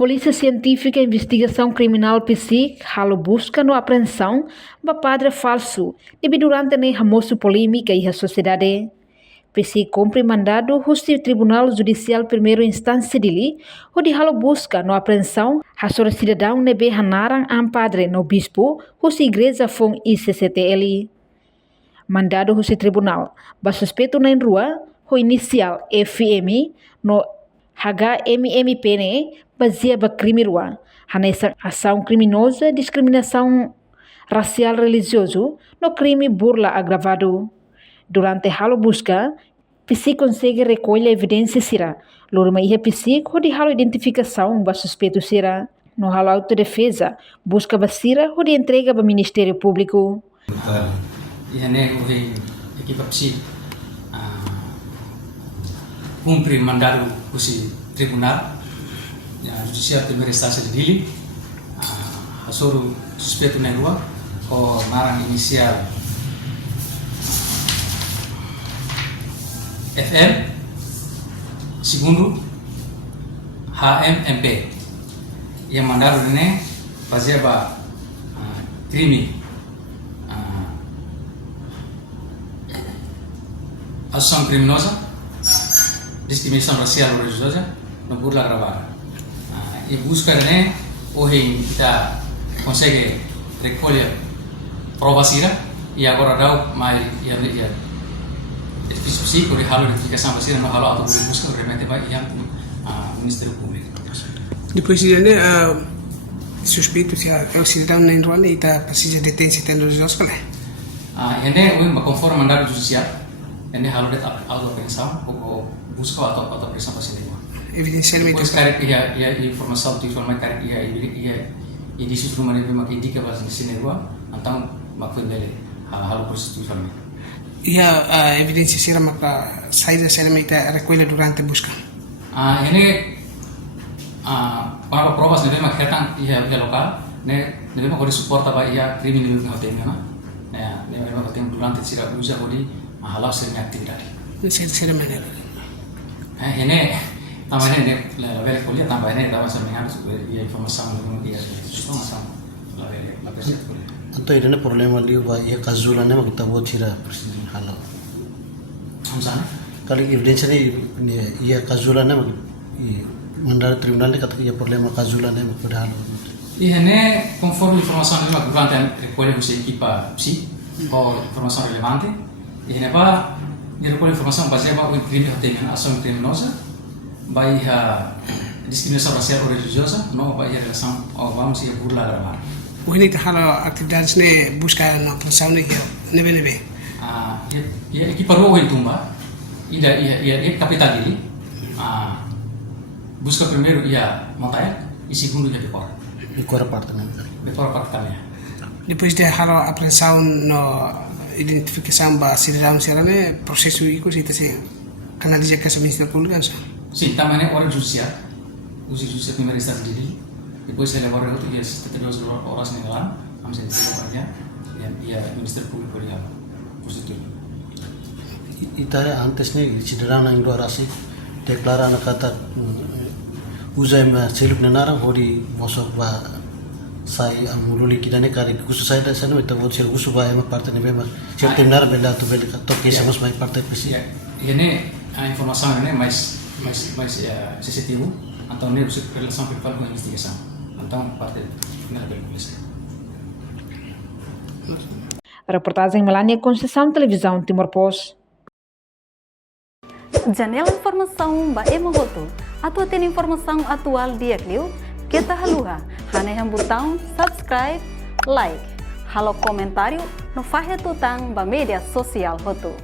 Polícia Científica e Investigação Criminal PSIC halo busca no apreensão de padre falso devido durante a almoço polêmica e a sociedade. PSIC cumpre mandado do Tribunal Judicial Primeira Instância dele, onde halo busca no apreensão a cidadão nebe hanarang padre no bispo da igreja fong ICCTL. Mandado do tribunal, ba suspeito na rua, o inicial FM no HMMPN baseia ba crime rua, nessa ação criminosa discriminação racial religioso no crime burla agravado. Durante a busca, PSIC consegue recolher evidência sira. Lorma ia PSIC onde halo identificação ba suspeito sira. No halo autodefesa, busca ba sira onde entrega ba Ministério Público. Ihane equipa PSIC cumpre mandado do tribunal judicial primeira instância de Dili, asoro suspeito na rua, o narang inicial FM, segundo HMMP, yang mandado ini baseado crime associação criminosa, discriminação racial ou religiosa, no burla agravada. E busca hoje kita consegue recolher provas e agora dá mais edifício psíquico de halo identificação vacina no halo atau busca realmente vai yang Ministério Público. Depois de suspeito se o cidadão na Irlanda está precisa de detenção religiosa, né? Ini conforme mandado judicial, ini halo det autoapreensão ou busca atau autoapreensão pasien. Evidentemente. Depois karek ia informação tu informa karek ia di susu mana memang indika bahasa di sini gua, antang maknanya hal-hal prosedur informa. Ia evidensia sira maka saída seremita recolhe durante busca. Ini para provas nebe mak hetang ia lokal, nebe mak kori support apa ia krimi nebe hotel na, nebe mak hotel durante sira uja kori halau serem aktivitas. Seremanya. Ini tambahnya ini level kuliah tambahnya tambah semengar ia informasi nebe ia susu macam level kuliah. Atau ini problema liu ba ia kazulannya mak kita buat sira presiden halau. Misalnya? Kali evidensia ni ia kazulannya mak mandar tribunal kata ia problema kazulannya mak pada halau. Ini conforme informação que durante recolhe o equipa psi ou informação relevante. Ini apa? Dia recolhe informação baseada em crime dengan ação criminosa, baik diskriminação racial ou religiosa, não baik relação ou vamos ia burla agravada. O ini halo atividades ne busca na apreensão ne nebe. Ia equipa rua em Tumba, ia capital dele. Busca primeiro ia Montaia e segundo ia Becor. Becor apartamento. Becor apartamento. Depois de halo apreensão no identificação ba cidadão serane processo itu sih tese kanaliza ke Ministério Público kan. Sim, também orang judicial. O judicial primeira instância dele. Depois ele agora outro dia 72 horas negara, vamos dizer banyak ia Ministério Público dia prosedur. Ita antes ni cidadão na Indo Arasi deklara na kata uzai ma seluk nenara hori mosok ba sai amululi kidane kari khusus saya dah sana kita buat sel khusus ba emak partai ni memang sel timnar bela tu bela to kes mas mai partai pesi. Ini informasi ini mais CCTV atau ni usul relasi pribadi dengan investigasi tentang partai final polisi. Reportagem Melania Conceição, Televisão Timor-Poste. Janela informação ba emogoto atau tem informação atual dia kliu kita haluha hane yang botão subscribe like halo comentário no fahe tutang ba media sosial hoto.